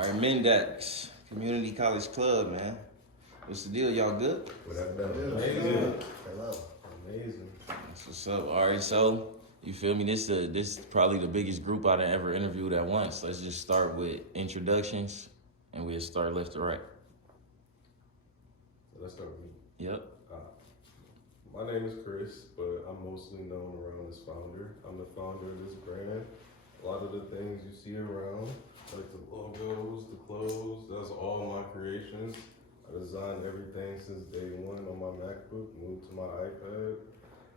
All right, Mendax, Community College Club, man. What's the deal? Y'all good? Whatever that is. Amazing. Hello. Amazing. That's what's up. All right, so you feel me? This is probably the biggest group I've ever interviewed at once. Let's just start with introductions, and we'll start left to right. So let's start with me. Yep. My name is Chris, but I'm mostly known around as founder. I'm the founder of this brand. A lot of the things you see around, like the logos, the clothes, that's all my creations. I designed everything since day one on my MacBook, moved to my iPad.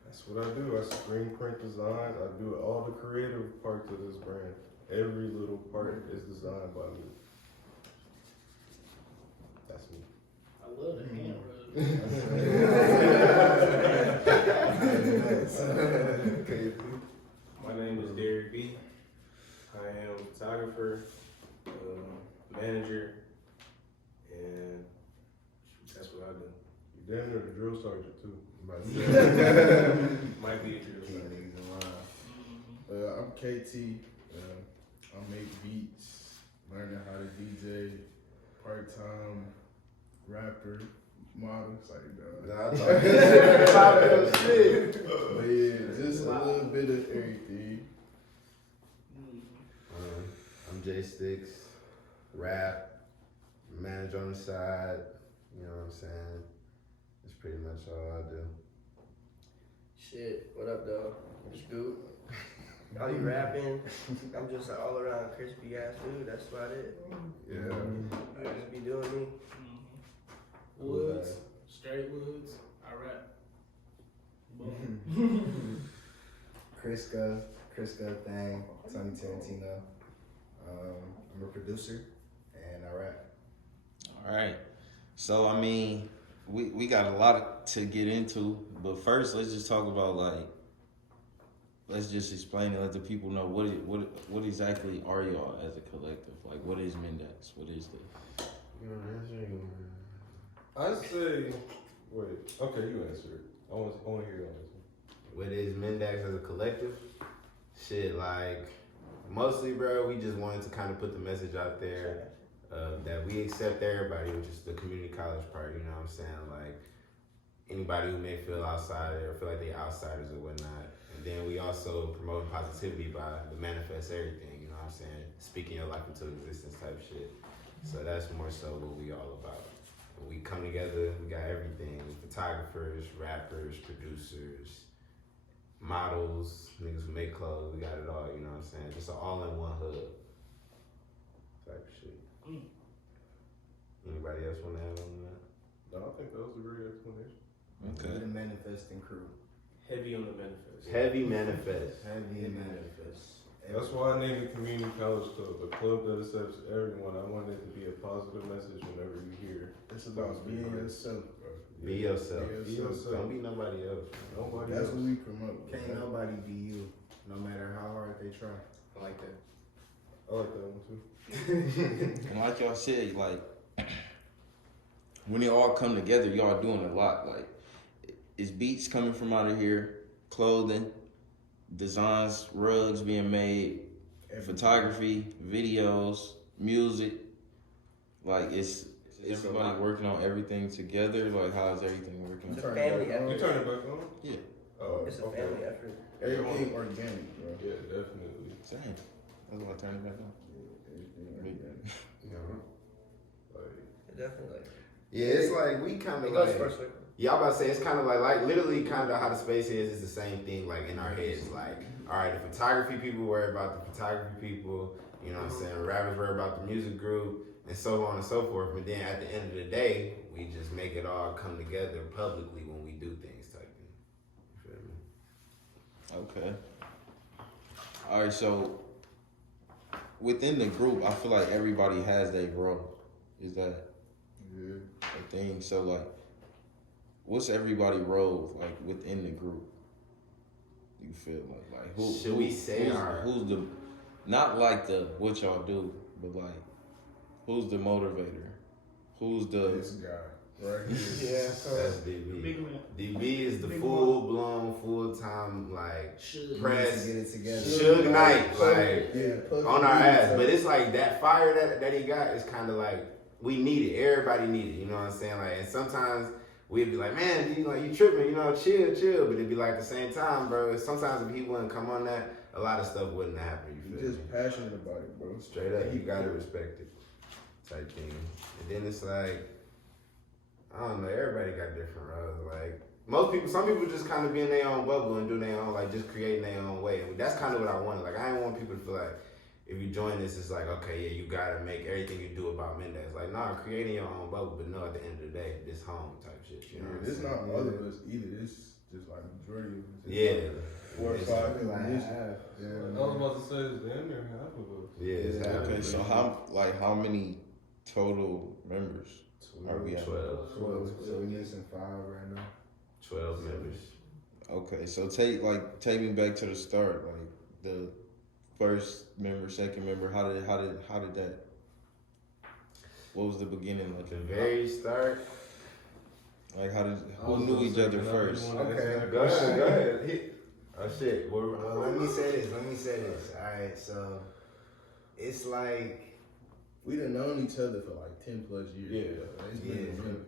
That's what I do. I screen print design. I do all the creative parts of this brand. Every little part is designed by me. That's me. I love the camera. My name is Derek B. I am a photographer, manager, and that's what I do. You damn near the drill sergeant too. Might be a drill sergeant. I'm KT. I make beats, learning how to DJ, part-time rapper, model. Shit. But yeah, just a little bit of everything. I'm Stix, rap, manage on the side, you know what I'm saying? That's pretty much all I do. Shit, what up, though? Scoop. Are you rapping? I'm just an all around crispy ass dude, that's about it. Yeah. I just be doing me. Woodz, straight woodz. I rap. Chrisco Thang, Tony Tarantino. I'm a producer and I rap. All right. So, I mean, we got a lot to get into, but first, let's just talk about, like, let's just explain and let the people know what exactly are y'all as a collective? Like, what is Mendax? What is this? You want to answer? I say, wait, okay, you answer it. I want to hear your answer. What is Mendax as a collective? Shit, like, mostly, bro, we just wanted to kind of put the message out there that we accept everybody, which is the community college part, you know what I'm saying? Like, anybody who may feel outside or feel like they're outsiders or whatnot. And then we also promote positivity by the manifest everything, you know what I'm saying? Speaking your life into existence type shit. So that's more so what we all about. When we come together, we got everything. Photographers, rappers, producers, models, niggas who make clothes, we got it all, you know what I'm saying? Just an all-in-one hub type shit. Anybody else want to add on that? No, I think that was a great explanation. Okay. The manifesting crew. Heavy on the manifest. Heavy manifest. Heavy manifest. That's why I named it Community College Club, a club that accepts everyone. I want it to be a positive message whenever you hear. It's about being yourself, bro. Be yourself. Be yourself. Don't be nobody else. Nobody That's else. what we promote. Can't nobody be you, no matter how hard they try. I like that. I like that one too. And like y'all said, like, when they all come together, y'all doing a lot. Like, it's beats coming from out of here, clothing, designs, rugs being made, photography, videos, music. Like, it's everybody working on everything together. Like, how is everything working? It's a family You effort. turn it back on? Yeah, Oh, It's a okay. family effort. Everything organic, bro. Yeah, definitely. same. That's why I turned it back on. Everything organic. You know? Like, Definitely. Yeah, it's like we kind It of goes like. first way. Yeah, I'm about to say it's kind of like literally kind of how the space is. It's the same thing like in our heads. Like, all right, the photography people worry about the photography people. You know what I'm saying? Rappers worry about the music group, and so on and so forth. But then at the end of the day, we just make it all come together publicly when we do things type thing. You feel me? Okay. All right, so within the group, I feel like everybody has their role. Is that Yeah. a thing? So, like, what's everybody's role, like, within the group? You feel like who? Should we say who's the, not like the what y'all do, but like, who's the motivator? Who's the This guy. right here. Yeah, That's so DB. Big man. DB is the Big full-blown, full-time, like, Should. press, Get it together. Suge Knight, like, Yeah, Puffy on our D, ass. so- But it's like that fire that he got is kind of like, we need it. Everybody need it, you know what I'm saying? Like, and sometimes we'd be like, man, you tripping, you know, chill. But it'd be like at the same time, bro, sometimes if he wouldn't come on that, a lot of stuff wouldn't happen, you You feel me? just passionate about it, bro. Straight up, you gotta respect it, type thing. And then it's like, I don't know, everybody got different roles. Like, some people just kind of be in their own bubble and do their own, like, just creating their own way. And that's kind of what I wanted. Like, I didn't want people to feel like, if you join this, it's like, okay, yeah, you gotta make everything you do about Mendax. Like, nah, creating your own bubble, but no, at the end of the day, this home type shit. You know what I'm This saying? not all of us either. This just like majority of us. It's Yeah. like 4 or It's 5 people. like This- half. Yeah. I was about to say this damn near half of us. Yeah, it's Yeah, happening. Okay, so how many total members are we at? 12. 12. So we missing 5 right now. 12 members. Okay, so take me back to the start, like the first member, second member. How did that? What was the beginning At like? the very start. Like how did I who was knew gonna each say, other man, I first? really wanna Okay, answer that Go question. ahead. Oh shit. Well, let me say this. Alright, so it's like, We done known each other for like 10 plus years. Yeah. It's been a minute.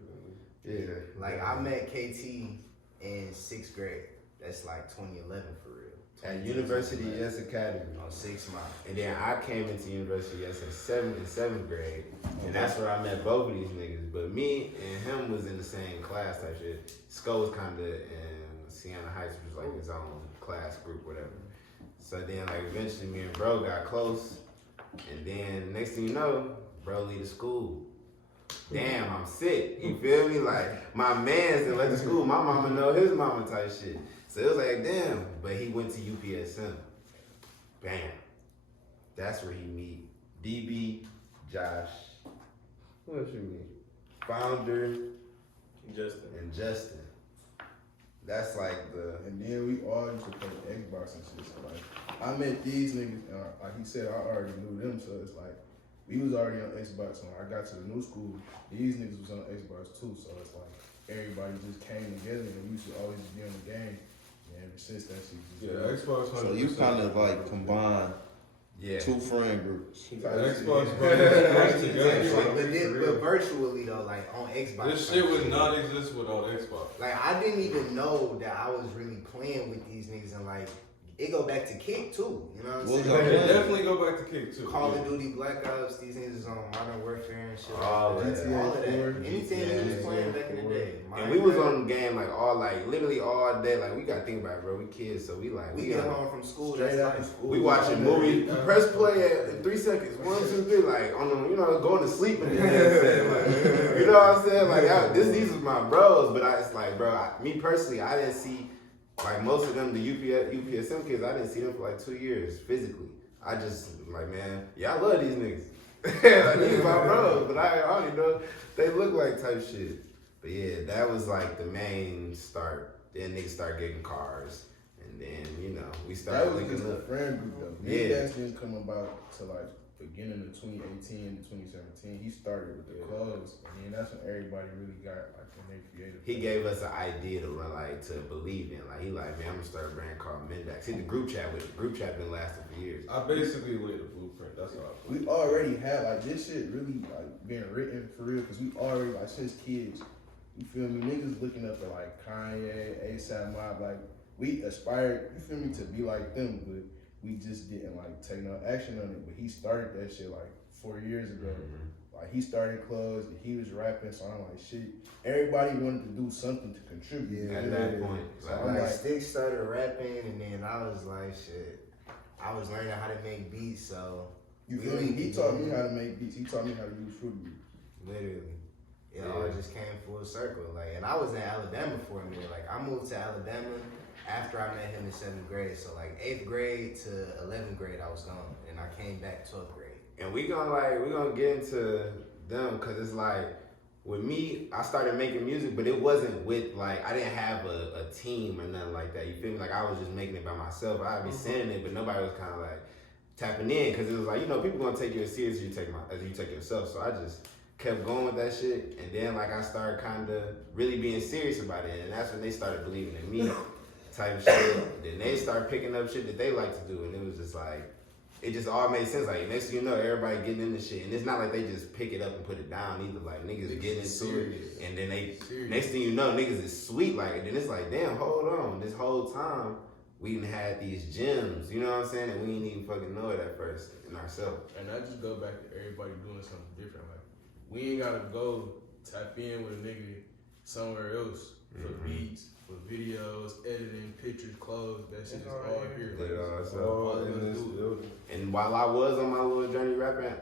Yeah. like I met KT in 6th grade. That's like 2011 for real. At University Yes Academy. On 6 Mile. And then I came into University Yes in seventh grade. And that's where I met both of these niggas. But me and him was in the same class type shit. Sco was kinda in Siena Heights, which was like his own class group, whatever. So then like eventually me and bro got close. And then next thing you know, bro leave the school. Damn, I'm sick. You feel me? Like my man's didn't let the school. My mama know his mama type shit. So it was like, damn. But he went to UPSM. Bam. That's where he meet DB, Josh. Who else you meet? Founder Justin. and Justin. That's like the. And then we all used to play Xbox and shit. So like, I met these niggas, and like he said, I already knew them. So it's like, we was already on Xbox. When I got to the new school, these niggas was on Xbox too. So it's like, everybody just came together and we used to always be on the game. And ever since that shit just Yeah, Xbox. So you 100%. kind of like combine Yeah. two friend groups. The Xbox Like, brothers together. but virtually though, like on Xbox. This shit would not exist without Xbox. Like I didn't even know that I was really playing with these niggas, and like it go back to Kick too. You know what I'm What was saying? that? Like, definitely go back to Kick too. Call of Duty, Black Ops, these niggas is on Modern Warfare and shit. All like of that. that. All of that. GTA, Anything we was playing back in the day. And we was on the game like literally all day. Like we gotta think about it, bro. We kids, so we like We get home from school. straight That's out like of school. we watching movies. Press play in 3 seconds. 1, 2, 3. Like on the, going to sleep and then like, you know what I'm saying? Like these was my bros, but it's like, bro. Me personally, I didn't see like most of them, the UPSM kids. I didn't see them for like 2 years physically. I just like, man, yeah, I love these niggas. Like, these my bros, but I already know they look like type shit. But yeah, that was like the main start. Then niggas start getting cars, and then we That started was linking just a up. friend group though. Yeah. Mendax didn't come about to like beginning of 2018 to 2017. He started with the clothes, and then that's when everybody really got like in their creative. He gave us an idea to run, like, to believe in. Like, he like, man, I'm gonna start a brand called Mendax. Hit the group chat with it. The group chat been lasting for years. I basically laid the blueprint. That's how I put it. We already had like this shit really like being written for real because we already like since kids. You feel me? Niggas looking up at like Kanye, A$AP Mob, like we aspired. You feel me to be like them, but we just didn't like take no action on it. But he started that shit like 4 years ago. Like he started clothes, and he was rapping, so I'm like, shit. Everybody wanted to do something to contribute. Yeah, At that point, So like, I'm like like, Stix started rapping, and then I was like, shit. I was learning how to make beats, so you feel me? He taught me how to make beats. He taught me how to use Fruit Beats. literally, it all just came full circle. Like, and I was in Alabama for a minute. Like, I moved to Alabama after I met him in 7th grade. So like 8th grade to 11th grade, I was gone, and I came back 12th grade. And we gonna get into them, cause it's like, with me, I started making music, but it wasn't with like, I didn't have a team or nothing like that. You feel me? Like I was just making it by myself. I'd be sending it, but nobody was kind of like tapping in, cause it was like, people gonna take you as serious as you take yourself. So I just kept going with that shit, and then like I started kind of really being serious about it, and that's when they started believing in me, type shit. Then they started picking up shit that they like to do, and it was just like, it just all made sense. Like next thing you know, everybody getting into shit, and it's not like they just pick it up and put it down either. Like niggas get into it, and then they next thing you know, niggas is sweet. Like and then it's like, damn, hold on, this whole time we done had these gems, you know what I'm saying, and we didn't even fucking know it at first in ourselves. And I just go back to everybody doing something different. Like we ain't gotta go tap in with a nigga somewhere else for beats, for videos, editing, pictures, clothes. That shit is all here. Like, and while I was on my little journey rapping,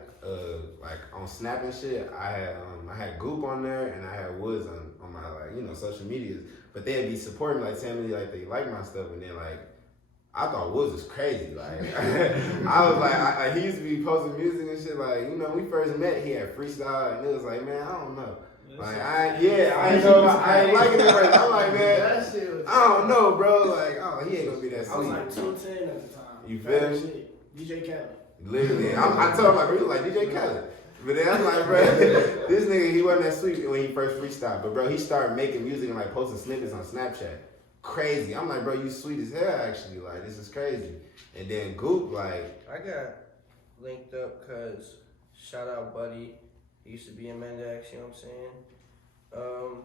like on Snap and shit, I had Goop on there and I had woodz on my like, you know, social medias. But they'd be supporting me, like telling me like they like my stuff, and then like I thought woodz was crazy. Like I was like, he used to be posting music and shit. Like, you know, when we first met, he had freestyle, and it was like, man, I don't know. Like I ain't liking it first. I'm like, man, I don't know, bro. Like, he ain't gonna be that sweet. I was like 210 at the time. You feel me? DJ Khaled. Literally, I told him like, really like DJ Khaled. But then I'm like, bro, this nigga, he wasn't that sweet when he first freestyled. But bro, he started making music and like posting snippets on Snapchat. Crazy. I'm like, bro, you sweet as hell actually. Like, this is crazy. And then Goop, like, I got linked up because shout out Buddy. He used to be in Mendax, you know what I'm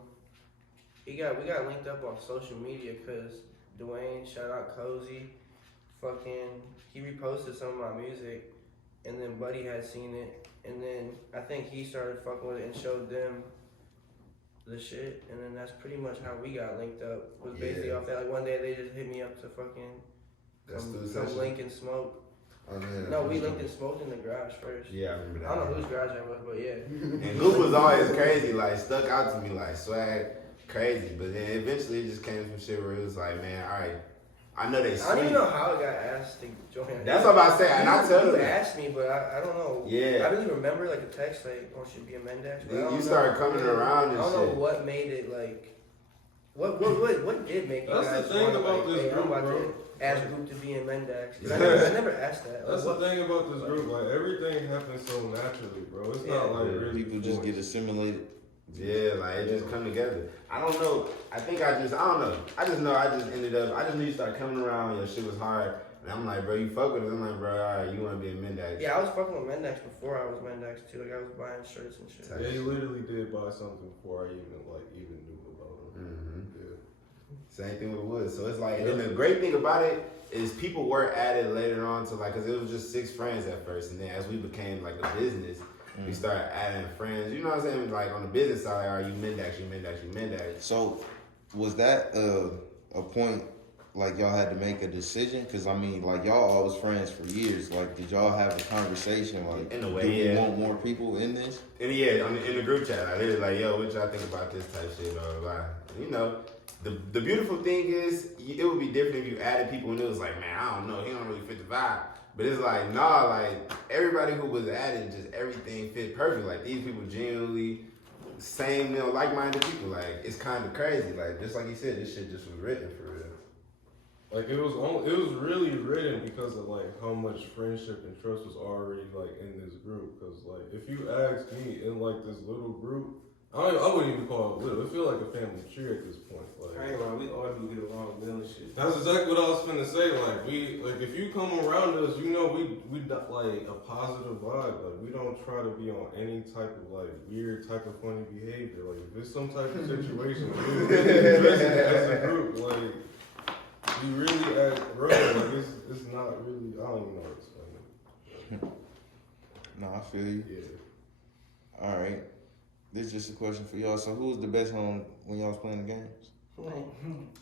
saying? We got linked up on social media because Dwayne, shout out Cozy, he reposted some of my music, and then Buddy had seen it, and then I think he started fucking with it and showed them the shit, and then that's pretty much how we got linked up. Was basically off that. Like one day they just hit me up to fucking come link and smoke. Oh, yeah. No, we linked and smoked in the garage first. Yeah, I remember that. I don't know whose garage that was, but yeah. And Goop was always crazy, like stuck out to me, like swag, crazy. But then eventually it just came from shit where it was like, man, all right, I know they sweet. I don't even know how I got asked to join. That's what I'm about to say, and I tell you them. asked me, but I don't know. Yeah. I really remember like a text like, "Oh, should be a Mendax." You started coming around and I don't shit. know what made it like. What did make you That's guys the thing want, about like, this hey, group, I'm about bro. to ask Group to be in Mendax. I never asked that. That's Like, the thing about this group. Like everything happens so naturally, bro. It's not like really People just get assimilated. Yeah, like it just come together. I don't know. I don't know. I just knew you started coming around, your shit was hard. And I'm like, bro, you fuck with it. I'm like, bro, all right, you want to be a Mendax. Yeah, I was fucking with Mendax before I was Mendax too. Like I was buying shirts and shit. Yeah, you literally did buy something before I even knew about him. Mm-hmm. Yeah. Same thing with woodz. So it's like, and then the great thing about it is people were added later on to like, cause it was just 6 friends at first. And then as we became like a business, we started adding friends. You know what I'm saying? Like on the business side, are you Mendax? So was that a point like y'all had to make a decision? Cause I mean, like y'all all was friends for years. Like, did y'all have a conversation? Like, in a way, do we yeah. want more people in this? And yeah, in the group chat, I literally like, yo, what y'all think about this type shit, blah, blah, blah. You know, the beautiful thing is, it would be different if you added people and it was like, man, I don't know, he don't really fit the vibe. But it's like, nah, like, everybody who was added, just everything fit perfect. Like, these people genuinely, same, you know, like-minded people. Like, it's kind of crazy. Like, just like he said, this shit just was written for real. Like it was really written because of like how much friendship and trust was already like in this group. Cause like if you ask me in like this little group, I wouldn't even call it little. It feel like a family tree at this point. Like I ain't gonna, we all do get along well and shit. that's exactly what I was finna say. Like if you come around us, you know we like a positive vibe. Like we don't try to be on any type of like weird type of funny behavior. Like if it's some type of situation, we address it as a group. Like. We really act bro, like it's not really, I don't even know what to explain. No, I feel you. Yeah. All right. This is just a question for y'all. So who was the best home when y'all was playing the games?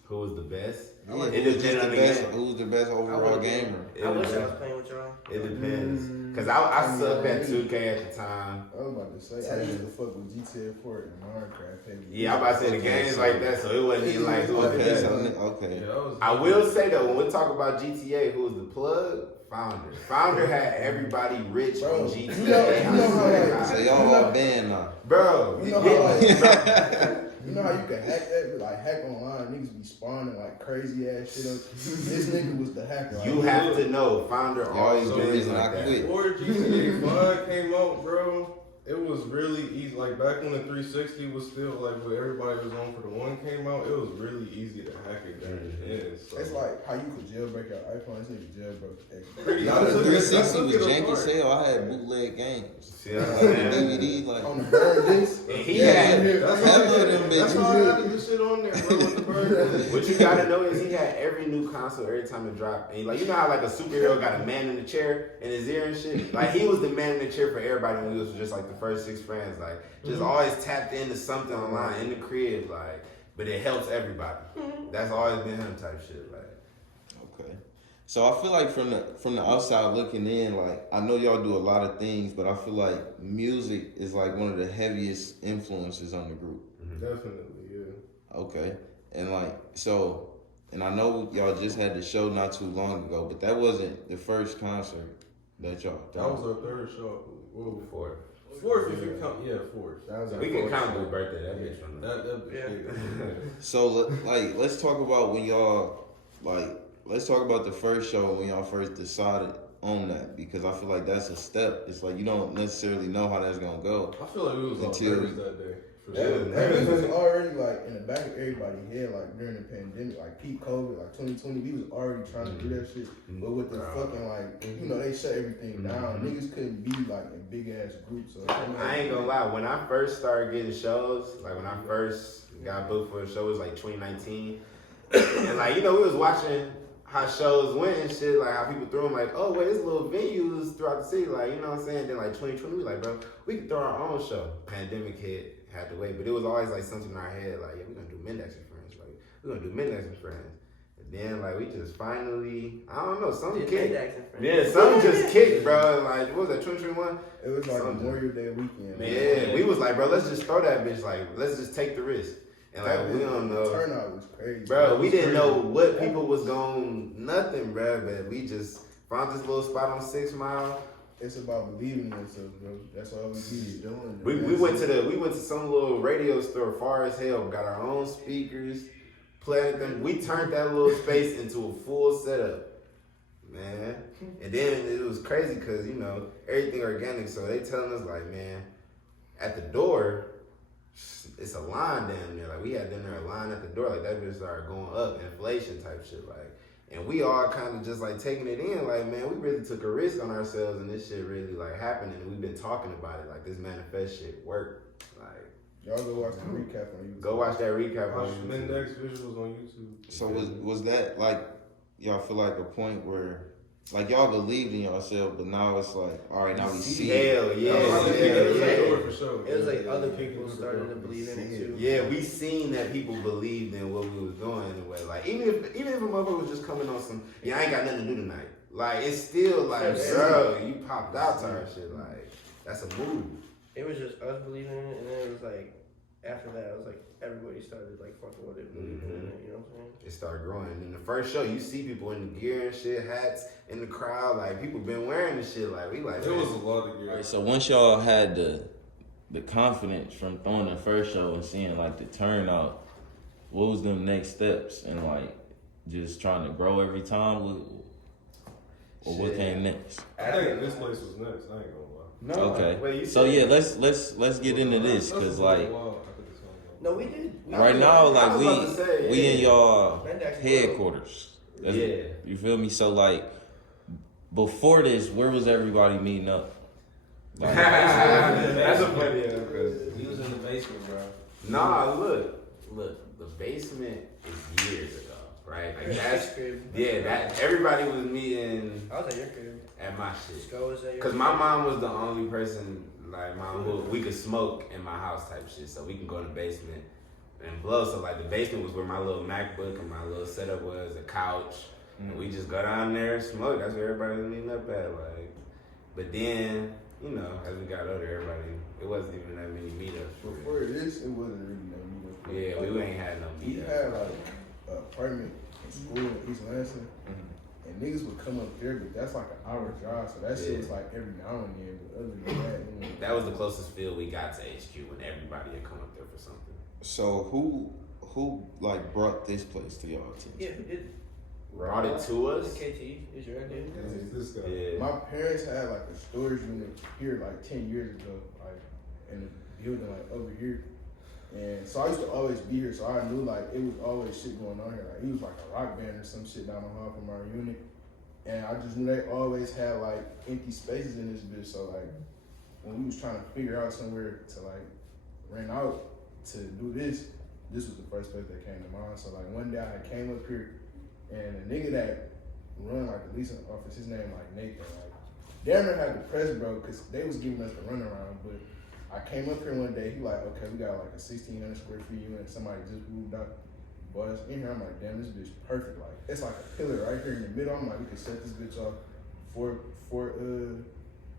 Who was the best? Yeah, It depends on the game. Who's the best overall gamer? I wish I was playing with y'all. It depends. Cause I sucked at 2K at the time. I was about to say, I used to fuck with GTA 4 and Minecraft heavy. Yeah, I'm about to say the games like that, so it wasn't even like who was the Okay, best. okay. Yeah, I will say though, when we talk about GTA, who was the plug? Founder. Founder had everybody rich Bro, on GTA. you know how, So y'all all banned now. Bro, You know how, like, you know how you can hack that? Like, hack online, niggas be spawning like crazy ass shit up. This nigga was the hacker. you have to know, Founder always the been reason like I that. quit. Before GTA 5 came out, bro, it was was really easy. Like back when the 360 was still like what everybody was on for the one came out, it was really easy to hack it back then. So. It's like how you could jailbreak your iPhone. This nigga jailbroke Xbox. Pretty Nah, the honest, 360 was I took it janky apart. as hell. I had bootleg games. See what Like I'm the saying? DVD, like On the burn disc. And he Yeah, had, That's Hell all of them that's bitches. all I had to do shit on there, bro. With the burn. what you gotta know is he had every new console every time it dropped. And like you know how like a superhero got a man in the chair in his ear and shit? Like he was the man in the chair for everybody when we was just like the first 6 friends. Like just always tapped into something online in the crib, like, but it helps everybody. That's always been him type shit. Like okay. So I feel like from the outside looking in, like I know y'all do a lot of things, but I feel like music is like one of the heaviest influences on the group. Definitely, yeah. Okay. And like so, and I know y'all just had the show not too long ago, but that wasn't the first concert that y'all That was our third show. Whoa. fourth. Fourth, if you count, yeah, fourth. That was our We can fourth count show. Boo's birthday, that bitch from the That Yeah. So like let's talk about when y'all let's talk about the first show when y'all first decided on that, because I feel like that's a step. It's like you don't necessarily know how that's gonna go. I feel like we was on Until- nervous that day. For That sure. was already like in the back of everybody's head, like during the pandemic, like peak COVID, like 2020, we was already trying to do that shit. But with the fucking like, you know, they shut everything down. Niggas couldn't be like in big ass groups. So I ain't gonna lie, when I first started getting shows, like when I first got booked for a show, it was like 2019. And like, you know, we was watching how shows went and shit, like how people threw them like, oh, wait, there's little venues throughout the city, like, you know what I'm saying? Then like 2020, we like, bro, we can throw our own show. Pandemic hit, had to wait, but it was always like something in our head, like, yeah, we're gonna do Mendax and Friends, like, we're gonna do Mendax and Friends. And then like, we just finally, I don't know, something Did kicked. Mendax and Friends. Yeah, something just kicked, bro. Like, what was that, 2021? it was like Something. Memorial Day weekend. Yeah, we was like, bro, let's just throw that bitch. Like, let's just take the risk. And like, we don't The know, turnout was crazy. bro. We It was didn't know crazy. what people was going, nothing, bro. But we just found this little spot on 6 Mile. It's about believing in yourself, bro. That's all we be doing. We went to some little radio store far as hell. Got our own speakers, played them. We turned that little space into a full setup, man. And then it was crazy because you know everything organic. So they telling us like, man, at the door, it's a line down there. Like we had down there a line at the door. Like that bitch started going up, inflation type shit. Like, and we all kind of just like taking it in. Like, man, we really took a risk on ourselves, and this shit really like happened. And we've been talking about it. Like this manifest shit worked. Like, Y'all go watch the recap on YouTube. go watch that recap on Watch YouTube. Mendax visuals on YouTube. So was that like y'all feel like a point where like y'all believed in yourself, but now it's like, all right, now we see it. Hell yeah, Yeah, yeah. for sure. It was like other people started to believe in it too. Yeah, we seen that people believed in what we was doing in a way. Like even if a motherfucker was just coming on some, yeah, I ain't got nothing to do tonight. Like it's still like, bro, you popped out to our shit. Like that's a move. It was just us believing in it, and then it was like after that, it was like everybody started like fucking with it, believing in it. You know what I'm saying? It started growing. And the first show, you see people in the gear and shit, hats in the crowd. Like people been wearing the shit. Like we like. It was a lot of All gear. right, so once y'all had the confidence from throwing the first show and seeing like the turnout, what was them next steps and like just trying to grow every time? Or what Shit. came next? I think this place was next. I ain't gonna lie. No. Okay. Wait, you So said- yeah, let's get into this because like No, we did. We right did. now I like was about to say, we in yeah. y'all Mendax headquarters. That's- Yeah. You feel me? So like before this, where was everybody meeting up? Like, That's a funny ass question. We was in the basement, bro. Nah, look, the basement is years ago, right? Like that's crib. yeah, that everybody was meeting I was at your crib. at my shit. Sco was at your Cause my mom was the only person, like mom, who we could smoke in my house type shit, so we can go in the basement and blow. So like the basement was where my little MacBook and my little setup was, a couch, and we just go down there and smoke. That's where everybody was meeting up at, like. But then, you know, as we got older, everybody, it wasn't even that many meetups. Before this, it wasn't really no meetup. Yeah, we ain't had no We meetups. had like an apartment in school in East Lansing, and niggas would come up there, but that's like an hour drive, so that shit was like every now and then. But other than that, you know, That was the closest field we got to HQ when everybody had come up there for something. so who like brought this place to y'all attention? Yeah, we did. Brought it to us. KT is your idea. This guy. Yeah. my parents had like a storage unit here like 10 years ago, like, in the building like over here. And so I used to always be here, so I knew like it was always shit going on here. Like he was like a rock band or some shit down the hall from our unit. And I just knew they always had like empty spaces in this bitch. So like when we was trying to figure out somewhere to like rent out to do this was the first place that came to mind. So like one day I came up here and a nigga that run like the leasing office, his name like Nathan, like damn near had the press bro, cause they was giving us the runaround, but I came up here one day, he like, okay, we got like a 1,600 square feet unit, somebody just moved out. Boys in here, I'm like, damn, this bitch perfect. Like, it's like a pillar right here in the middle. I'm like, we could set this bitch off four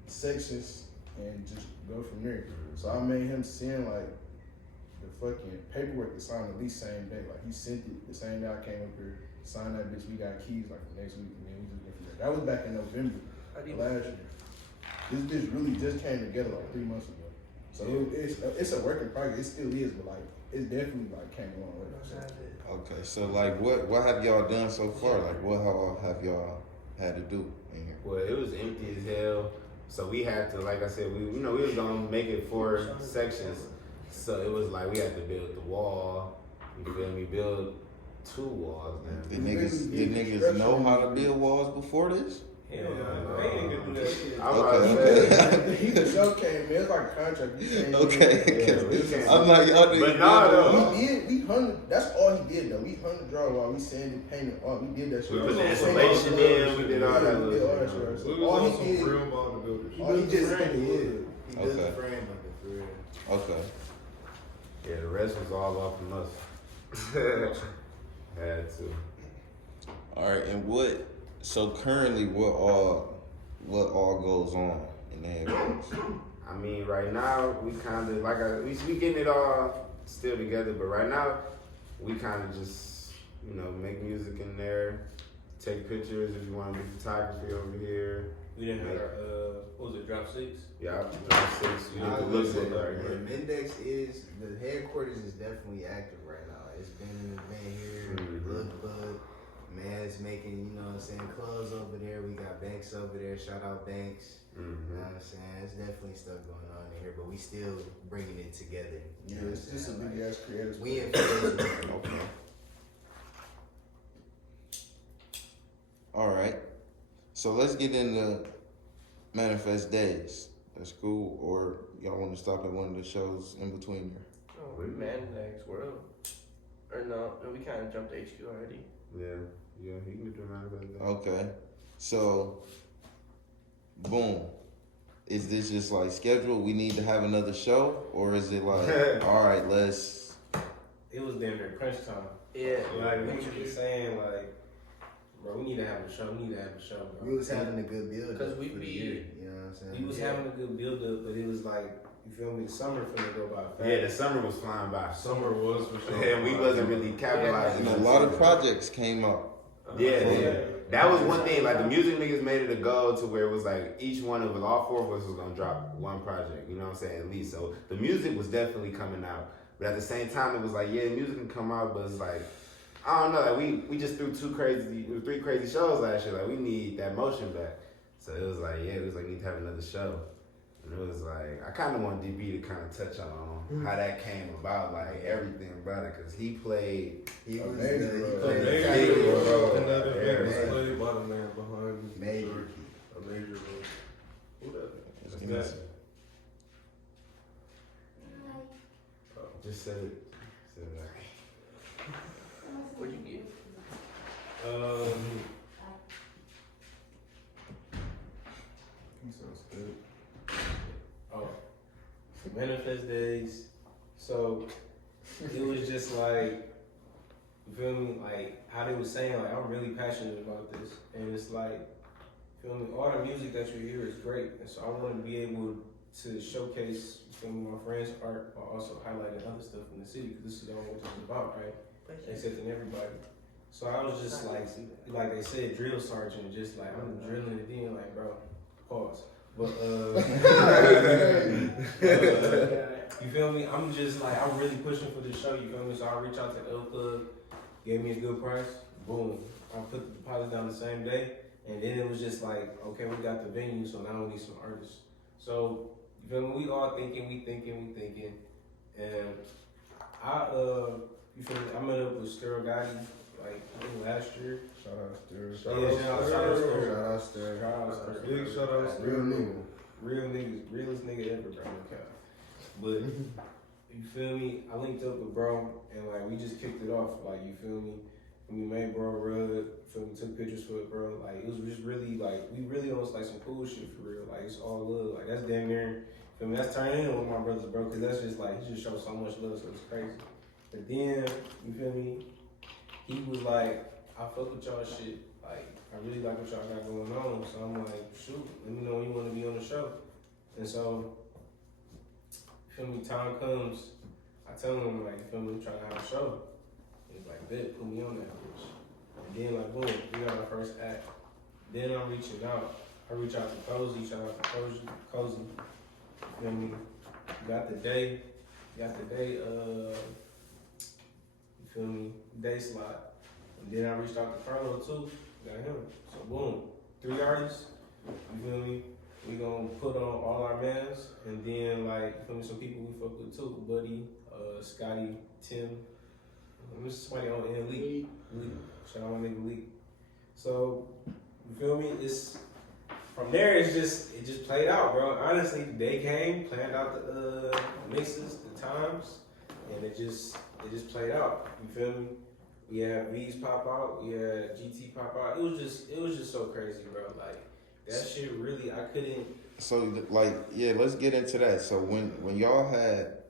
sections and just go from there. So I made him send like the fucking paperwork to sign the lease same day. Like he sent it the same day I came up here, signed that bitch. We got keys like the next week, and then we just went from there. That was back in November last year. This bitch really just came together like 3 months ago. So it's a work in progress. It still is, but like it's definitely like came a long way. Okay, so like what have y'all done so far? Like what have y'all had to do in here? Well, it was empty as hell. So we had to, like I said, we was gonna make it 4 sections. So it was like we had to build the wall. You feel me? Build 2 walls. Did niggas know how to build walls before this? Hell no, they ain't gonna do that shit. Okay. He for sure came, man. It's like a contract. You can't Okay. I'm like, y'all niggas. But nah, though. we hung. That's all he did though. We hung the drywall. We sanded, painted. All we did that shit. We put the insulation in. We did all that We did all that little shit. We So was all on he some did. real bodybuilders. All he He just just painted He wood. does the Okay. frame bucket for real. Okay. Yeah, the rest was all off from us. Had to. All right, and so currently what all goes on in the headquarters? I mean, right now we kind of we getting it all still together, but right now we kind of just make music in there, take pictures if you want to do photography over here. We didn't have our, what was it, drop 6? Yeah, drop 6. We did the look book right here. Mendax is the headquarters is definitely active right now. It's been an event here, look book. Man's making, clothes over there. We got Banks over there. Shout out Banks. You know what I'm saying? It's definitely stuff going on in here, but we still bringing it together. You know It's just a big ass creative. We in phase. Okay. All right. So let's get into Manifest Daze. That's cool. Or y'all want to stop at one of the shows in between there? Oh, we Mendax World. Or no, we kind of jumped HQ already. Yeah, you can do that. Okay. So, boom. Is this just like scheduled? We need to have another show? Or is it like, all right, let's... It was damn near crunch time. Yeah. Like, we were just saying, like, bro, we need to have a show. Bro. We was having a good build Cause up we for the be- year. You know what I'm saying? We was having a good build up, but it was like, you feel me? The summer finna go by fast. Yeah, the summer was flying by. Summer was for sure. And we wasn't really capitalizing. And a on lot of it. projects came out. Yeah. That was one thing. Like the music niggas made it a goal to where it was like each one of us, all 4 of us, was gonna drop one project. You know what I'm saying? At least. So the music was definitely coming out, but at the same time, it was like, yeah, music can come out, but it's like, I don't know. Like we just threw 3 crazy shows last year. Like we need that motion back. So it was like, yeah, we need to have another show. And it was like, I kind of want DB to kind of touch on how that came about, like everything about it, because he played. He was Amazing, he bro. played Amazing, a major bro. role. Another Yeah, event was man. played by the man behind me. Major. A major role. Who that? Just give me a second. Just said it. Said it. What'd you get? He sounds good. Oh, Manifest Daze. So it was just like, you feel me? Like how they was saying, like I'm really passionate about this, and it's like, you feel me? All the music that you hear is great, and so I want to be able to showcase, you feel me, my friends' art, while also highlighting other stuff in the city, because this is all what it's about, right? Accepting everybody. So I was just like they said, drill sergeant, just like I'm drilling it in, like bro, pause. But you feel me? I'm just like, I'm really pushing for this show, you feel me? So I reach out to L Club, gave me a good price, boom. I put the deposit down the same day, and then it was just like, okay, we got the venue, so now we need some artists. So, You feel me? We all thinking, we thinking. And you feel me? I met up with Sterl Gotti, like, I think last year. Shout out Stix. Shout out Stix. Big shout out to Real nigga. Real niggas, realest nigga ever, bro. But you feel me? I linked up with bro, and like we just kicked it off. Like you feel me? And we made bro rug. Feel me? Took pictures for it, bro. Like it was just really like we really almost like some cool shit for real. Like it's all love. Like that's damn near. Feel me? That's turning in with my brothers, bro. Cause that's just like he just shows so much love, so it's crazy. But then you feel me? He was like, I fuck with y'all shit. Like I really like what y'all got going on. So I'm like, shoot, let me know when you want to be on the show. And so. Feel me, time comes, I tell him like, feel me, trying to have a show. He's like, bet, put me on that bitch. And then like, boom, we got our first act. Then I'm reaching out. I reach out to Cozy, shout out to Cozy. Feel me? Got the day, you feel me, day slot. And then I reached out to Carlo too, got him. So boom, 3 artists, you feel me? We gonna put on all our mans, and then like, feel me, some people we fuck with too, Buddy, Scotty, Tim, there's somebody on in Lee. Shout out my nigga Lee. So, you feel me? It's from there. It just played out, bro. Honestly, they came, planned out the mixes, the times, and it just played out. You feel me? We had Veeze pop out, we had GT pop out. It was just so crazy, bro. Like. That shit really, I couldn't. So like, yeah, let's get into that. So when y'all had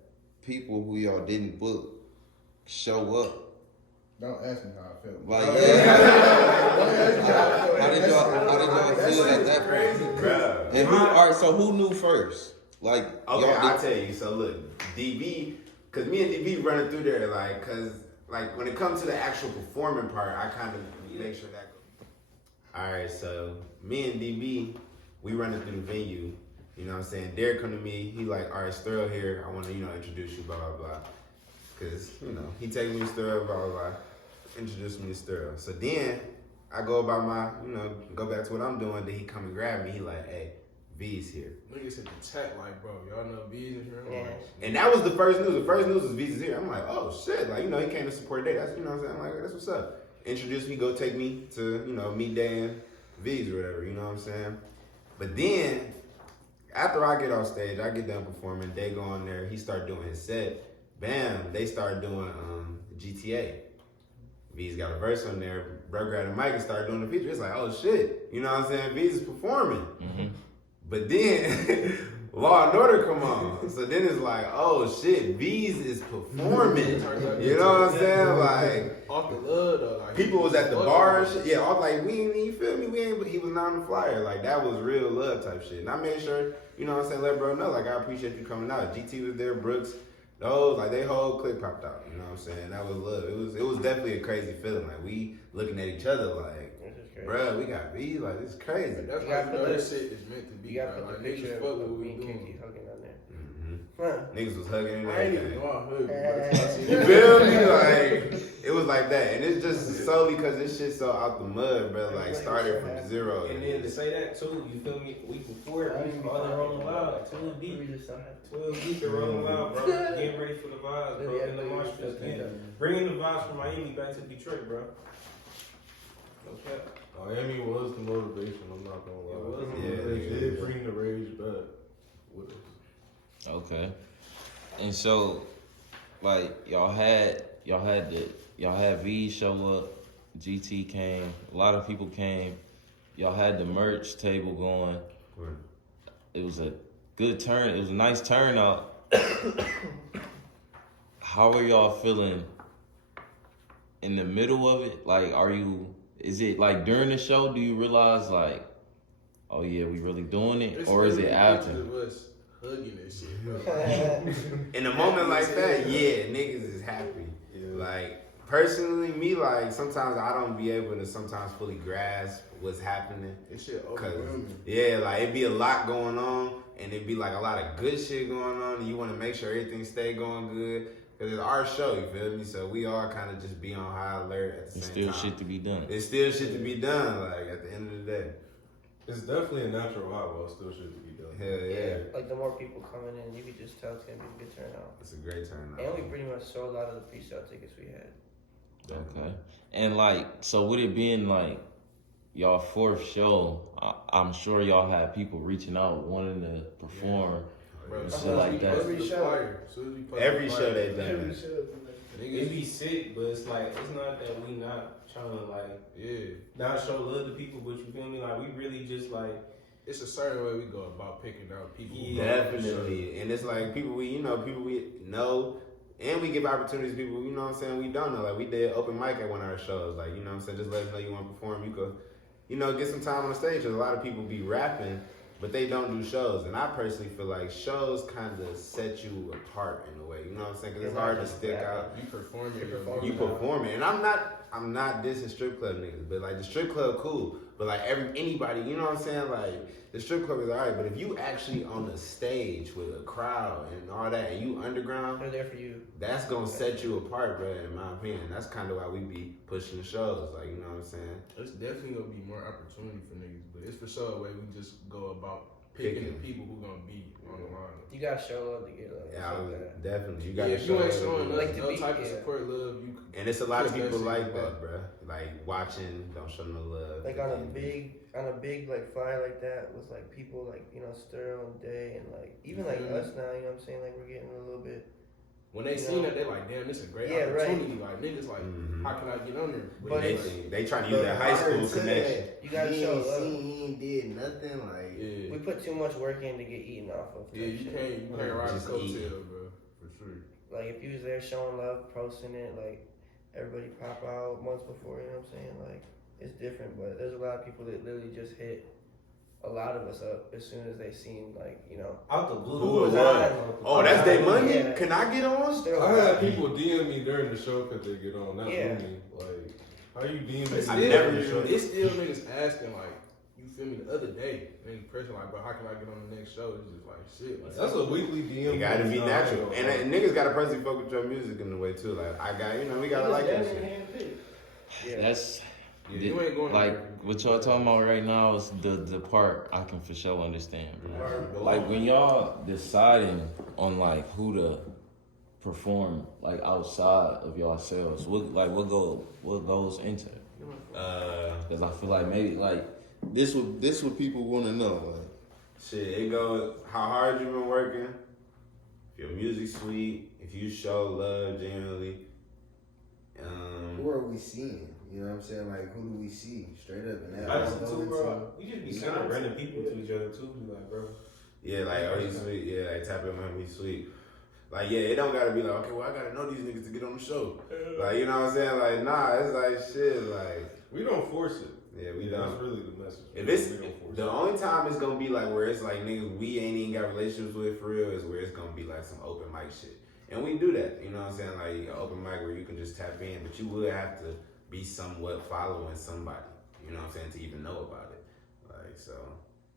people who y'all didn't book show up, Don't ask me how I felt. like, how did y'all feel at that point? Bro. And who knew first? Like, Okay, y'all I'll tell you. So look, DB, cause me and DB running through there, like, cause like when it comes to the actual performing part, I kind of make sure that. All right, so me and DB, we running through the venue. You know what I'm saying? Derek come to me. He like, all right, Sterl here. I want to, introduce you, blah blah blah. Cause he take me to Sterl, blah blah blah. Introduce me to Sterl. So then I go about my, go back to what I'm doing. Then he come and grab me. He like, hey, Veeze here. Niggas hit the chat like, bro, y'all know Veeze is here. Yeah. And that was the first news. The first news was Veeze is here. I'm like, oh shit, like he came to support Day. That's what I'm saying. I'm like, that's what's up. Introduce me, go take me to, meet Dan, Veeze or whatever, you know what I'm saying? But then, after I get off stage, I get done performing, they go on there, he start doing his set, bam, they start doing GTA. Veeze got a verse on there, bro grabbed the mic and started doing the feature. It's like, oh shit, you know what I'm saying? Veeze is performing. Mm-hmm. But then, Law and Order come on. So then it's like, oh shit, Veeze is performing. You know what I'm saying? Like, off the love though. Like, people was at the bar and shit. Yeah, I was like, you feel me? He was not on the flyer. Like, that was real love type shit. And I made sure, you know what I'm saying, let bro know, like, I appreciate you coming out. GT was there, Brooks, those, like, they whole clique popped out. You know what I'm saying? That was love. It was definitely a crazy feeling. Like, we looking at each other like, bruh, we got Veeze, like, this is crazy. That's You how gotta you know put this shit is meant to be. You gotta bro. put Like, the picture niggas fuck with of what we me and doing. Kiki hugging on there. Mm-hmm. Niggas was hugging and I ain't even everything. know I hugged. You feel me? Like, it was like that. And it's just solely because this shit so out the mud, bro. Like, started from zero. And then to say that too, you feel me? A week before, we was all in Rolling Loud, like 12 deep. 12 deep in Rolling Loud, bro. Getting ready for the vibes, bro. In the march pit, bringing the vibes from Miami back to Detroit, bro. Okay. Miami was the motivation, I'm not gonna lie. It was the They motivation. did bring the rage back with us. Okay. And so, like, y'all had Veeze show up, GT came, a lot of people came, y'all had the merch table going. Word. It was a good turn, it was a nice turnout. How are y'all feeling in the middle of it? Like, is it like during the show, do you realize like, oh yeah, we really doing it? It's Or is it really after? pictures of us hugging this shit, bro. In a moment like that, yeah, niggas is happy. Yeah. Like, personally, me, like, sometimes I don't be able to sometimes fully grasp what's happening. This shit Cause, overwhelming. yeah, like, it'd be a lot going on, and it'd be, like, a lot of good shit going on, and you want to make sure everything stay going good. Because it's our show, you feel me? So we all kind of just be on high alert at the There's same still time. shit to be done. There's still shit to be done, like, at the end of the day. It's definitely a natural high, but still shit to be done. Hell yeah. Like the more people coming in, you could just tell it's gonna be a good turnout. It's a great turnout. And we pretty much sold out of the pre-sale tickets we had. Okay. And like, so with it being like y'all fourth show, I'm sure y'all had people reaching out wanting to perform. Bro, Shit as soon as like we that. post the flyer, as soon as we post Every the show flyer, they done Every that. show. It be sick, but it's like it's not that we not trying to like Yeah. not show love to people, but you feel me? Like we really just like it's a certain way we go about picking out people. who Yeah. love the show. Definitely. And it's like people we know, and we give opportunities to people, you know what I'm saying, we don't know. Like we did open mic at one of our shows. Like, you know what I'm saying, just let us know you want to perform. You could, you know, get some time on the stage. Cause a lot of people be rapping, but they don't do shows. And I personally feel like shows kind of set you apart in a way. You know what I'm saying? Cause it's hard to stick out. You performing. You performing, and I'm not dissing strip club niggas, but like the strip club cool, but like anybody, you know what I'm saying? Like the strip club is alright, but if you actually on the stage with a crowd and all that, and you underground, They're there for you. that's gonna set you apart, bro. In my opinion, that's kind of why we be pushing the shows, like, you know what I'm saying? It's definitely gonna be more opportunity for niggas, but it's for sure a way we just go about picking the people who gonna be on the line. You gotta show love to get love. Yeah, It's like that. definitely. You Yeah, gotta if show you ain't us. showing Like us to no be- type of yeah. support, love, you. And it's a lot of push that people shit like back. that, bro. Like watching, don't show no love. Like on a big like flyer like that with like people like, you know, Sterling, Day, and like even like Mhm. us now, you know what I'm saying? Like we're getting a little bit. When they You seen know? that, they like, damn, this is a great Yeah, right. opportunity. Like niggas, like, Mhm. how can I get on there? But they it's- think they trying to use that high school connection. You gotta he show ain't love. seen, he ain't did nothing. Like, Yeah, We put too much work in to get eaten off of. yeah, type you shit. can't ride a Just coattail, bro, for sure. Like if you was there showing love, posting it, like everybody pop out months before, you know what I'm saying? Like it's different, but there's a lot of people that literally just hit a lot of us up as soon as they seen like, you know. out the blue. Who was that? Oh, that's their money? Yeah. Can I get on? Still, I had people DM me during the show because they get on. Not Yeah. me. Like, how you DM It's me? I never still, sure. it's still niggas asking, like, you feel me, the other day, niggas pressing, like, bro, how can I get on the next show? It's just like, shit. Like, That's a weekly DM. It gotta be Nah, natural. I And niggas gotta personally fuck with your music in the way too. Like, I got, you know, we gotta like that shit. Yeah. That's yeah, you ain't going like there. what y'all talking about right now is the part I can for sure understand, bro. Right. Like when y'all deciding on like who to perform like outside of yourselves, what goes into it? Because I feel like maybe like this what people want to know. Like, Shit, it goes how hard you been working, if your music's sweet, if you show love genuinely. who are we seeing? You know what I'm saying? Like, who do we see straight up? And that I all listen go to into- we just be sending random people to each other too. Be like, bro. Yeah, like, oh, he's sweet. Yeah, like, tap him on, he's sweet. Like, yeah, it don't gotta be like, okay, well, I gotta know these niggas to get on the show. Like, you know what I'm saying? Like, nah, it's like, shit, like, We don't force it. yeah, we That's don't. really the message. If it's, we don't force the it. only time it's gonna be like where it's like niggas we ain't even got relationships with for real is where it's gonna be like some open mic shit. And we do that, you know what I'm saying? Like, an open mic where you can just tap in, but you would have to be somewhat following somebody, you know what I'm saying, to even know about it. Like, so,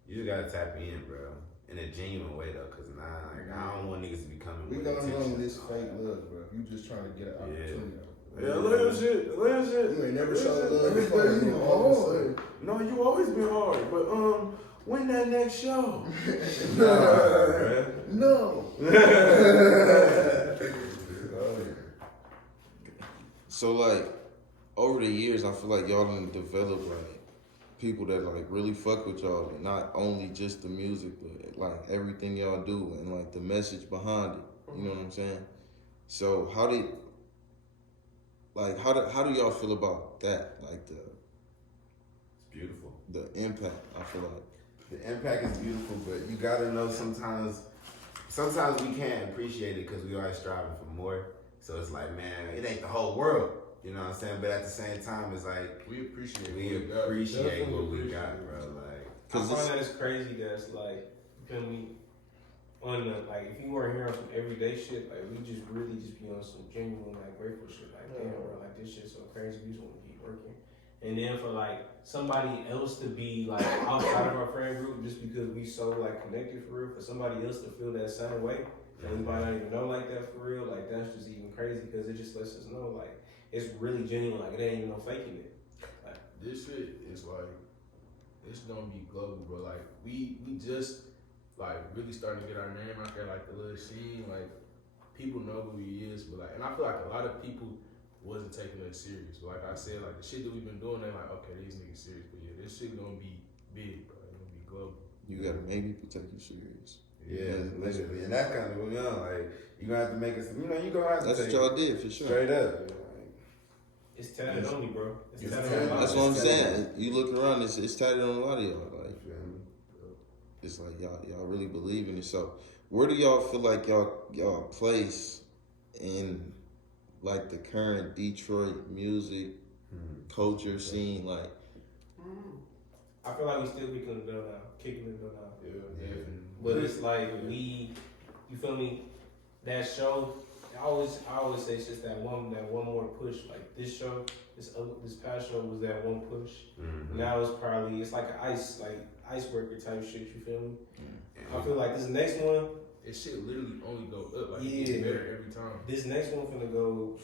you just gotta tap in, bro. In a genuine way though, cause nah, like, I don't want niggas to be coming We with gonna attention. run this fake love, bro. You just trying to get an opportunity. Yeah, look at shit, look at shit. You ain't never Look at showed shit. love Look at before. that, You you always hard. No, you always been hard, but when that next show? No. so like over the years, I feel like y'all done developed like people that like really fuck with y'all, and not only just the music, but like everything y'all do and like the message behind it. You know what I'm saying? So how do y'all feel about that? Like It's beautiful. the impact. I feel like. The impact is beautiful, but you gotta know sometimes we can't appreciate it because we always striving for more. So it's like, man, it ain't the whole world. You know what I'm saying? But at the same time, it's like We appreciate we what we got. appreciate what we Definitely got, appreciate bro. Like, I Cause find it's, that it's crazy that it's like, can we, on the, like, if you weren't here on some everyday shit, like, we just really just be on some genuine, like, grateful shit. Like, damn, bro, like, this shit's so crazy, we just want to keep working. And then for, like, somebody else to be, like, outside of our friend group just because we so, like, connected for real, for somebody else to feel that same way, and we might not even know like that for real, like, that's just even crazy because it just lets us know, like, it's really genuine, like, it ain't even no faking it. This shit is like, it's gonna be global, bro. Like we just like really starting to get our name out there, like the little scene, like people know who he is, but like, and I feel like a lot of people wasn't taking it serious. But like I said, like the shit that we've been doing, they're like, okay, these niggas serious, but yeah, this shit gonna be big, bro. It's gonna be global. You gotta make people take you serious. Yeah, literally, and that's kind of what we on. Like, you gonna have to make us. You know, you gonna have to. That's what take y'all did for sure. Straight up. It's tatted on me, bro. It's It's tatted tatted. on me. That's what I'm saying. You look around, it's tatted on a lot of y'all. Like, You feel me? it's like y'all really believe in it. So, where do y'all feel like y'all place in like the current Detroit music culture scene? Like, I feel like we still kicking the door down. Yeah. Definitely. But it's like you feel me? That show, I always say it's just that one more push. Like this show, this past show was that one push. Mm-hmm. Now it's like an icebreaker type shit. You feel me? I feel like this next one, This shit literally only go up. Like Yeah. it gets better every time. this next one finna go.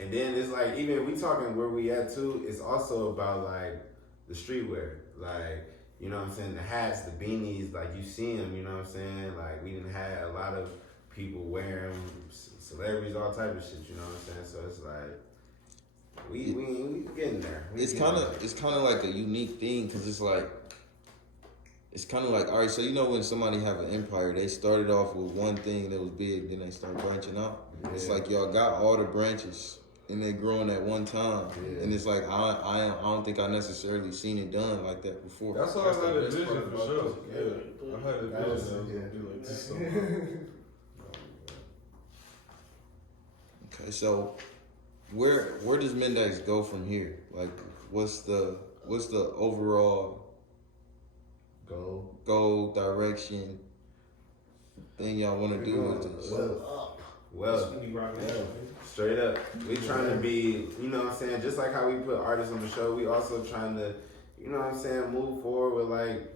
And then it's like, even if we talking where we at too, it's also about like the streetwear. Like, you know what I'm saying? The hats, the beanies, like you see them, you know what I'm saying? Like we done had a lot of people wearing them, celebrities, all type of shit, you know what I'm saying? So it's like, we getting there. it's kind of like a unique thing because it's kind of like, all right, so you know when somebody have an empire, they started off with one thing that was big, then they start branching out. It's like y'all got all the branches and they growing at one time, and it's like I don't think I necessarily seen it done like that before. That's how That's I had the a best vision part for about sure. this. Yeah. I had a vision that was gonna be like this. Okay, so where does Mendax go from here? Like, what's the overall goal, direction, thing y'all want to do with this? Well, We be rocking that. straight up. We trying to be, you know what I'm saying, just like how we put artists on the show, we also trying to, you know what I'm saying, move forward with like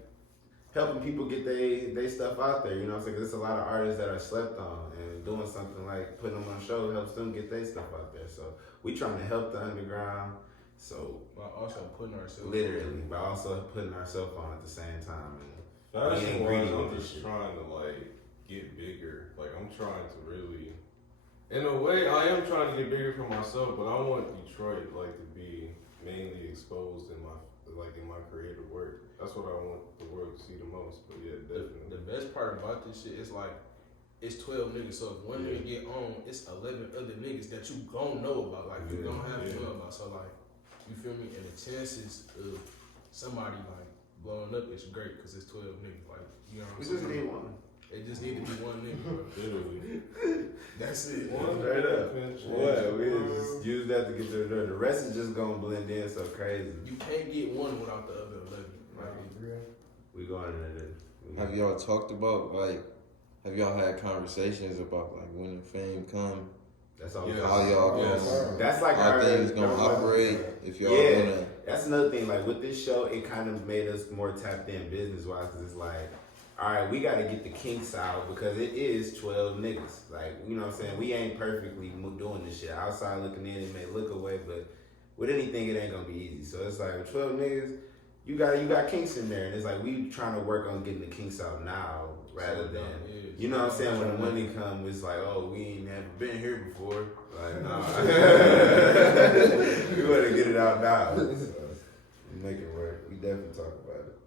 helping people get they stuff out there, you know what I'm saying, 'cause there's a lot of artists that are slept on, and doing something like putting them on the show helps them get their stuff out there. So we trying to help the underground, so But also putting ourselves literally, but also putting ourselves on at the same time. That's We ain't why greedy I'm with this just shit. trying to like get bigger. Like I'm trying to really, in a way, I am trying to get bigger for myself. But I want Detroit like to be mainly exposed in my creative work. That's what I want the world to see the most. But yeah, definitely. The best part about this shit is like it's 12 niggas. So if one nigga get on, it's 11 other niggas that you gon' know about. Like you gon' have to know about. So like, you feel me? And the chances of somebody like blowing up is great because it's 12 niggas. Like, you know what I'm We saying? just need one. It just need to be one nigga, bro. Literally. That's it. Straight up. What? We just use that to get to the door. The rest is just gonna blend in so crazy. You can't get one without the other 11. Like, We going in there. Have y'all talked about like? Have y'all had conversations about like when the fame come? That's all. Yes. How y'all gonna? Yes. That's like How our things gonna operate? If y'all Yeah. wanna? That's another thing. Like with this show, it kind of made us more tapped in business wise because it's like, all right, we got to get the kinks out because it is 12 niggas. Like, you know what I'm saying? We ain't perfectly doing this shit. Outside looking in, it may look away, but with anything, it ain't gonna be easy. So it's like with 12 niggas, you got kinks in there, and it's like we trying to work on getting the kinks out now rather than. You know what I'm saying? When the money comes, it's like, oh, we ain't never been here before. Like, nah. We want to get it out now. So, make it work. We definitely talk about it.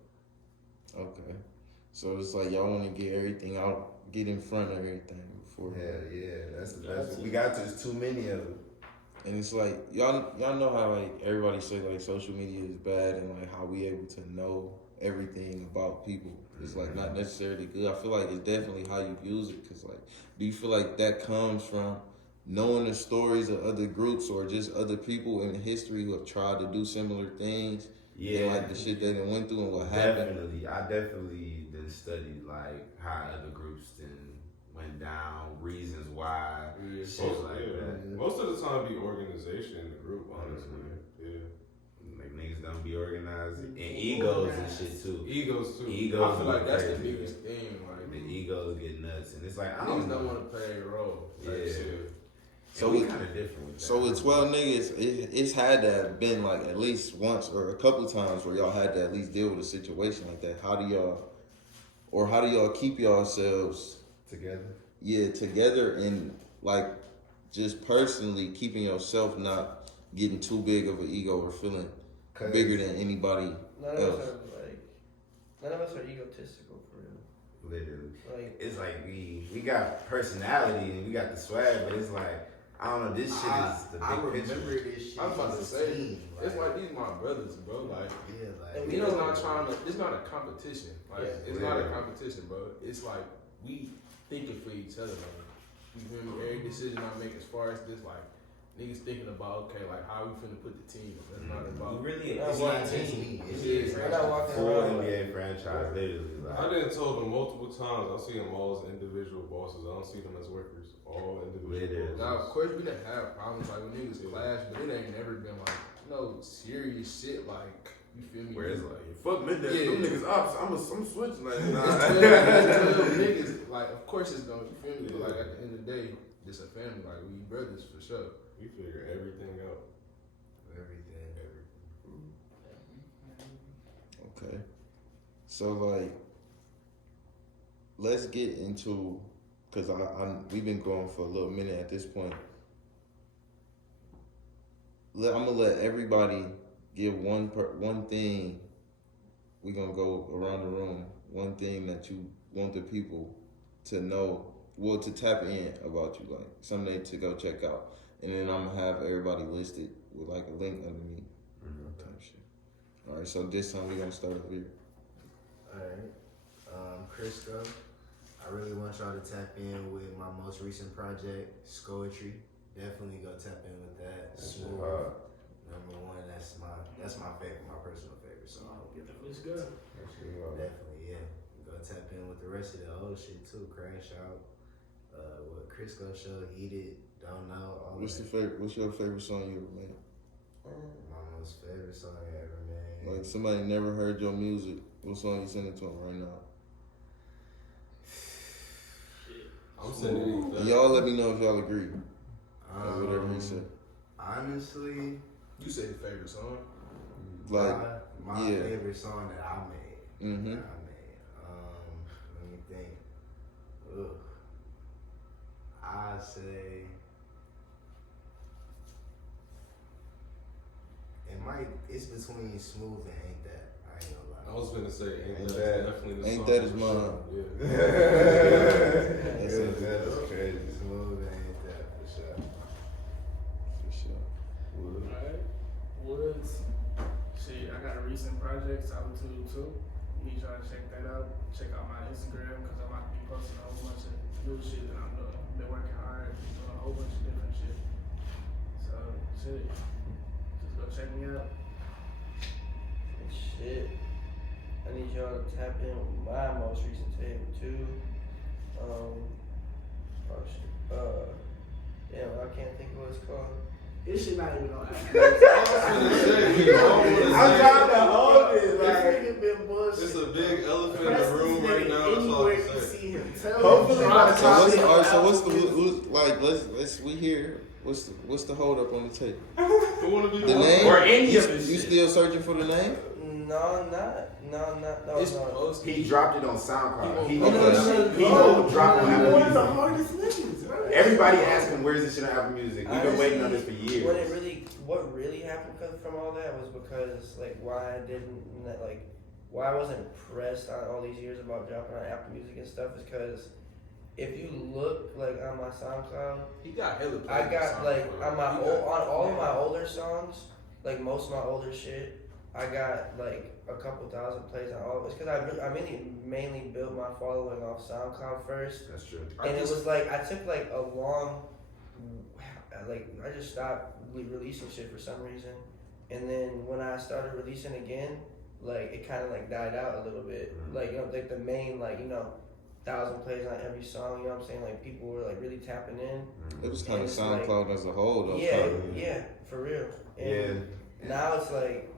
Okay, so it's like y'all want to get everything out, get in front of everything before. Yeah, that's the best. We got to. There's too many of them. And it's like y'all know how like everybody say like social media is bad and like how we able to know everything about people. It's like not necessarily good. I feel like it's definitely how you use it. Cause like, do you feel like that comes from knowing the stories of other groups or just other people in history who have tried to do similar things? Yeah, And like the shit they done went through and what happened. I definitely done studied like how other groups then went down, reasons why, shit like that. Most of the time, be organization in the group, honestly. Yeah. Like niggas don't be organized and egos and shit too. Egos too. I feel like that's the biggest thing. Like, The egos get nuts, and it's like I niggas don't don't know. want to play a role. Yeah. Like, shit. So we with kind of different with that. so with 12 niggas, it's had to have been like at least once or a couple times where y'all had to at least deal with a situation like that. How do y'all keep yourselves together. together and like just personally keeping yourself not getting too big of an ego or feeling bigger than anybody None else? none of us are egotistical for real. Literally. Like, It's like we got personality and we got the swag, but it's like I don't know. This shit is the I big remember picture. this shit. I'm about to as a say, teen, it's like these my brothers, bro. Like, yeah, like And we don't not trying to. It's not a competition. Like, Yeah. it's not a competition, bro. It's like we thinking for each other. Like, you feel me? Every decision I make as far as this, like, niggas thinking about, okay, like how we finna put the team. That's not about. Really, That's it's why not just me. It's Yeah. just we're not walking Full around. NBA franchise, literally. I Like, didn't told them multiple times. I see them all as individual bosses. I don't see them as workers. All individual Literally. Now, of bosses. course, we didn't have problems like when niggas clash, but it ain't never been like serious shit. Like, you feel me? where it's like, fuck Mendax, Yeah. them niggas ops. I'm switching like, It's nah. 12 niggas. Like, of course it's gonna. You feel me? But like at the end of the day, it's a family. Like, we brothers for sure. We figure everything out. everything. Okay. So like, let's get into, cause we've been going for a little minute at this point. I'm gonna let everybody give one thing. We're gonna go around the room. One thing that you want the people to know, well, to tap in about you, like something to go check out, and then I'm gonna have everybody listed with like a link underneath. Type shit. All right. So this time we're gonna start over here. Alright. Chrisco, I really want y'all to tap in with my most recent project, Scoetry. Definitely go tap in with that. Smooth. Number one, that's my favorite, my personal favorite song. It's good. Definitely, yeah. Go tap in with the rest of the old shit too. Crash Out. What Chrisco Show, Heated, Don't Know, all What's that. what's your favorite song you ever made? My most favorite song I ever made. Like somebody never heard your music. What song you sending to them right now? I'm sending And anything. y'all let me know if y'all agree. Or whatever he said. Honestly, You say your favorite song? Like, my yeah. favorite song that I made. mm-hmm. That I made. Let me think. Ugh. I say it's between Smooth and Ain't That. I ain't gonna lie. I was gonna say, ain't Ain't that that- definitely the Ain't song That is for mine. sure. Yeah. That's crazy. Smooth and Ain't That for sure. For sure. Alright. Woods. Shit, I got a recent project, Solitude 2. Need y'all to check that out. Check out my Instagram because I'm about to be posting a whole bunch of new shit that I'm doing. Been working hard, doing a whole bunch of different shit. So, shit. Just go check me out. Shit. I need y'all to tap in with my most recent tape too. Oh shit. Damn, I can't think of what it's called. This shit not even on I'm trying to hold it. This nigga been bullshit. It's a big elephant in Press the room this right nigga now. That's all I anywhere can you say. see him. Tell Hopefully him by the So time what's we- all right? So let's we here. What's the hold up on the tape? Who wanna be The the name? Or any you, of his you shit. still searching for the name? No, It's no. supposed to He be. dropped it on SoundCloud. He Okay. won't drop on Apple One of the Music. hardest niggas, right? Everybody asked him, "Where's this shit on Apple Music?" We've been waiting on this for years. What really happened from all that was because like why I wasn't pressed on all these years about dropping on Apple Music and stuff is because if you look like on my SoundCloud, He got hella. I got songs, like bro. on my He old, got- on all of my older songs, like most of my older shit, I got like a couple thousand plays on all of it. Because I mainly built my following off SoundCloud first. That's true. And it was like I took like a long, like I just stopped releasing shit for some reason, and then when I started releasing again, like it kind of like died out a little bit. Like like the main 1,000 plays on every song. You know what I'm saying? Like people were like really tapping in. It was kind of It's like- SoundCloud as a whole though. Yeah, probably. yeah, for real. And now it's like.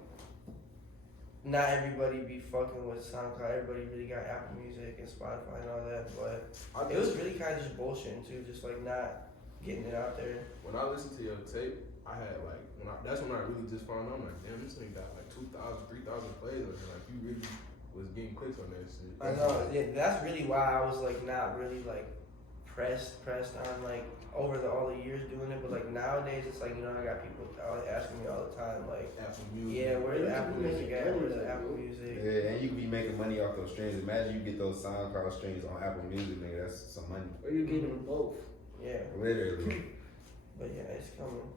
Not everybody be fucking with SoundCloud. Everybody really got Apple Music and Spotify and all that, but it was really kind of just bullshitting too, just like not getting it out there. When I listened to your tape, I had like that's when I really just found out. I'm like, damn, this thing got like 2,000, 3,000 plays on it. Like you really was getting clicks on that shit. I know. Yeah, that's really why I was like not really like pressed on like over all the years doing it. But like nowadays, it's like, you know, I got people asking me all the time like, Apple Music. yeah, where's the Apple Music at? Where's the Apple Music? Yeah, and you can be making money off those streams. Imagine you get those SoundCloud streams on Apple Music, nigga. That's some money. Or you're getting them both. Yeah. Literally. But yeah, it's coming.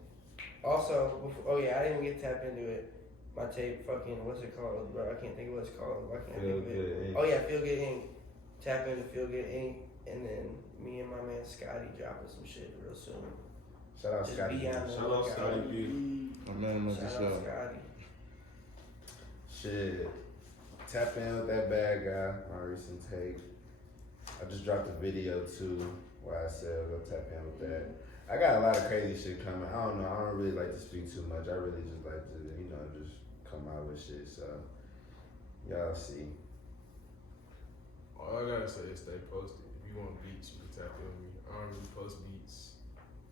Also, oh yeah, I didn't get tapped into it. My tape, fucking, what's it called, bro? I can't think of what it's called. I can't think of it. Oh yeah, Feel Good Inc. Tap into Feel Good Inc. And then me and my man Scotty dropping some shit real soon. Shout out Just Scotty. be on the Shout out lookout. Scotty B. I'm not much Shout out Scotty. Shit. Tap in with that bad guy, my recent take. I just dropped a video too where I said go tap in with that. I got a lot of crazy shit coming. I don't know. I don't really like to speak too much. I really just like to, you know, just come out with shit. So y'all see. All I gotta say is stay posted. If you want beats, you can tap in with me. I don't really post beats,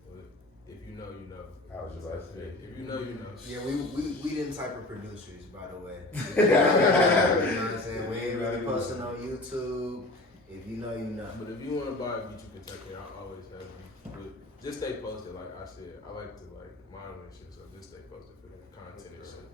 but if you know, you know. I was just about to say. If you know, you know. Yeah, we didn't type of producers, by the way. You know what I'm saying? We ain't really posting on YouTube. If you know, you know. But if you want to buy a beat, you can tap in. I always have beats. But just stay posted. Like I said, I like to like monitor and shit, so just stay posted for the content and shit.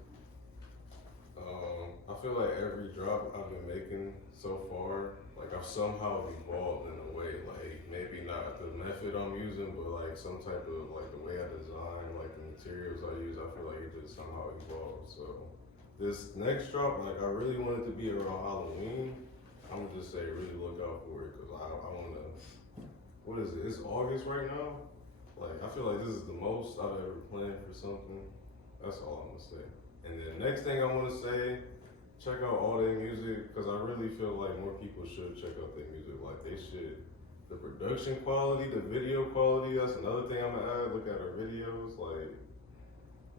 I feel like every drop I've been making so far, like I've somehow evolved in a way, like maybe not the method I'm using, but like some type of like the way I design, like the materials I use, I feel like it just somehow evolved. So this next drop, like I really want it to be around Halloween. I'm gonna just say really look out for it, cause I wanna, what is it? It's August right now. Like I feel like this is the most I've ever planned for something. That's all I'm gonna say. And then next thing I want to say, check out all their music, because I really feel like more people should check out their music. Like they should. The production quality, the video quality, that's another thing I'm gonna add. Look at our videos. Like,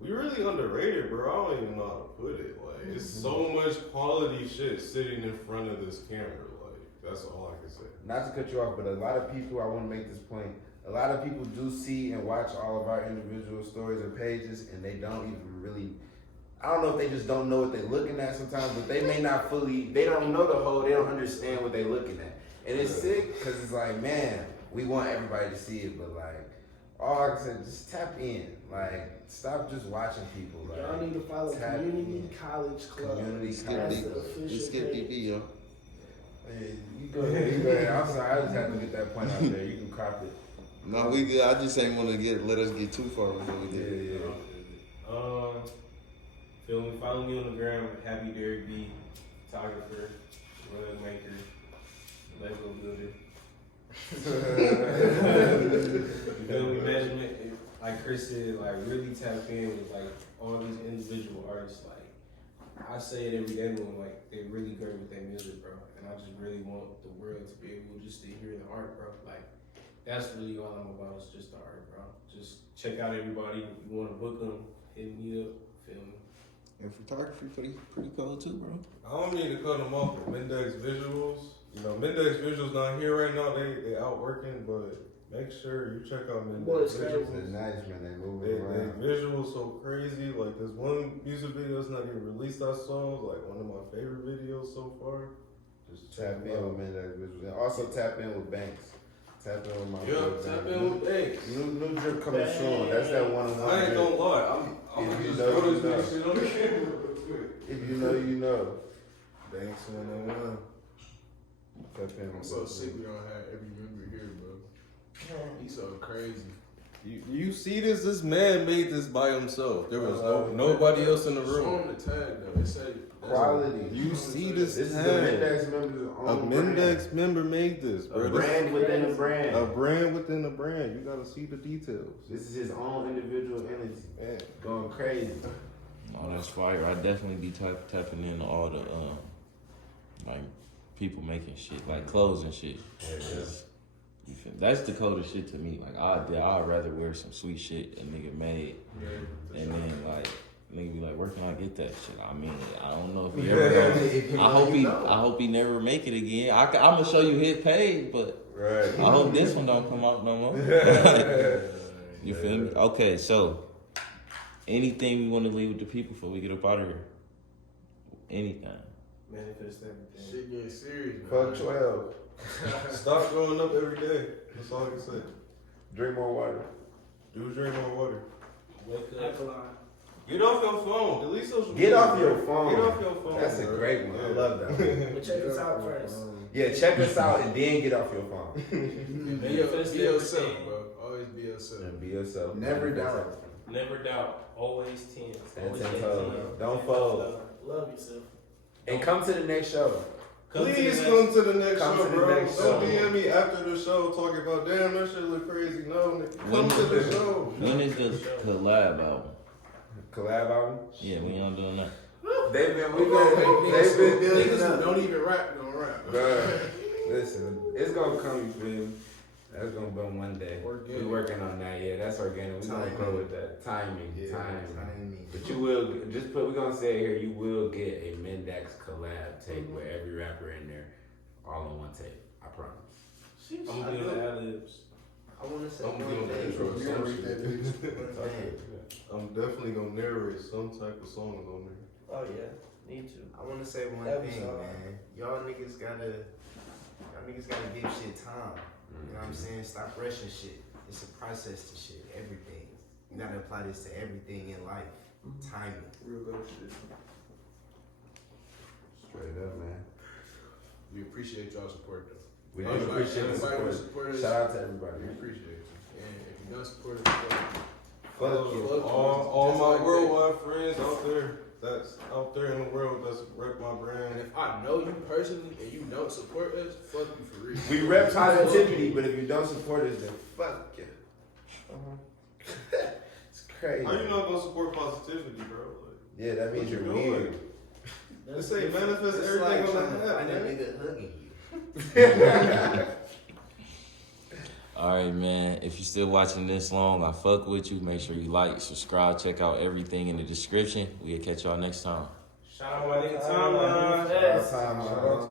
we really underrated, bro. I don't even know how to put it. Like, it's so much quality shit sitting in front of this camera. Like, that's all I can say. Not to cut you off, but a lot of people, I want to make this point. A lot of people do see and watch all of our individual stories and pages, and they don't even really. I don't know if they just don't know what they're looking at sometimes, but they may not fully, they don't know the whole, they don't understand what they're looking at. And it's sick, because it's like, man, we want everybody to see it, but like, all I can say, just tap in. Like, stop just watching people. Like, Y'all need to follow Community College Club. Community Skip College That's the Club. official Just skip page. DB, yo. Hey, you go ahead. I'm sorry, I just had to get that point out there. You can crop it. No, we good. I just ain't want to let us get too far before we Yeah, did. yeah. Feel me? Follow me on the gram, Happy Derek B, photographer, rug maker, Lego builder. You feel me? Measurement, like Chris said, like really tap in with like all these individual artists. Like I say it every day to them, like they really great with their music, bro. And I just really want the world to be able just to hear the art, bro. Like that's really all I'm about is just the art, bro. Just check out everybody. If you want to book them, hit me up. Feel me? And photography pretty cool too, bro. I don't need to cut them off with Mendax Visuals. You know, Mendax Visuals not here right now. They out working, but make sure you check out Mendax It's Visuals. nice, man. They moving They around. visuals so crazy. Like there's one music video that's not getting released. I saw like one of my favorite videos so far. Just Tap in with Mendax Visuals. And also tap in with Banks. Tap in with my boy, tap Banks. in with Daze. New drip coming soon. That's that one-on-one. I ain't drip. gonna lie. I'm If you just know, throw you this know. big shit on the camera real quick. If you know, you know. Banks 101. Tap in I'm with so Banks. sick we don't have every member here, bro. He's so crazy. You see this? This man made this by himself. There was nobody else in the Show room. him the tag though. It say Quality. You see this? This is the tag. Mendax member's A own Mendax member made this, brand. bro. A brand within a brand. A brand within a brand. You gotta see the details. This is his own individual entity. Man. Going crazy. Oh, that's fire. I definitely be tapping into all the like people making shit, like clothes and shit. You feel, that's the coldest shit to me. Like I'd rather wear some sweet shit a nigga made, and then like nigga be like, where can I get that shit? I mean, I don't know if he ever. I hope he never make it again. I'm gonna show you his page, but Right. I hope this one don't come out no more. You feel me? Okay, so anything we want to leave with the people before we get up out of here? Anything? Manifest everything. Shit getting serious, man. Fuck 12. Stop growing up every day. That's all I can say. Drink more water. Do drink more water. Wake up. Alkaline. Get off your phone. Delete social Get media. off your phone. Get off your phone. That's a bro. great one. I love that one. But check us out first. Yeah, check us out and then get off your phone. Be yourself, bro. Always be yourself. And be yourself. Never doubt. Never doubt. Always 10. Always Always 10 10. toes. Don't fold. Love yourself. And come to the next show. Please come to the next Come show, to the bro. next Don't show. DM me after the show talking about, damn, that shit look crazy. No, nigga. When Come to the show. When is the collab album? Collab album. Yeah, we on doing that. They've been building Niggas up. who don't even rap, gonna rap. Bruh, listen, it's gonna come, you feel me? That's gonna be one day. Organic. We working on that, yeah. That's organic. We gonna Timing. go with that timing, Yeah, timing. timing. But you will just put. We're gonna say it here. You will get a Mendax collab tape where every rapper in there, all on one tape. I promise. I'm gonna do the ad-libs. I want to say I'm one gonna day. intro some Narrate shit. that I'm definitely gonna narrate some type of song on there. Oh yeah, need to. I want to say one That'd be thing, so man. Y'all niggas gotta give shit time. You know what I'm saying? Stop rushing shit. It's a process to shit. Everything. You gotta apply this to everything in life. Timing. Real good shit. Straight up, man. We appreciate y'all support though. We do Everybody- appreciate the everybody who support. support us, Shout out to everybody. we appreciate you. And if you don't support us, fuck Fuck you. All That's my like worldwide friends out there, that's out there in the world, that's rep my And brand. if I know you personally and you don't support us, fuck you for real. We rep positivity, but if you don't support us, then fuck you. It's crazy. How you not gonna support positivity, bro? Like, Yeah, that means what you're you doing? weird. They say manifest It's everything like on trying to the app, find a man. nigga hugging you. All right, man. If you're still watching this long, I fuck with you. Make sure you like, subscribe, check out everything in the description. We'll catch y'all next time. Shout out my nigga Timeline. Time,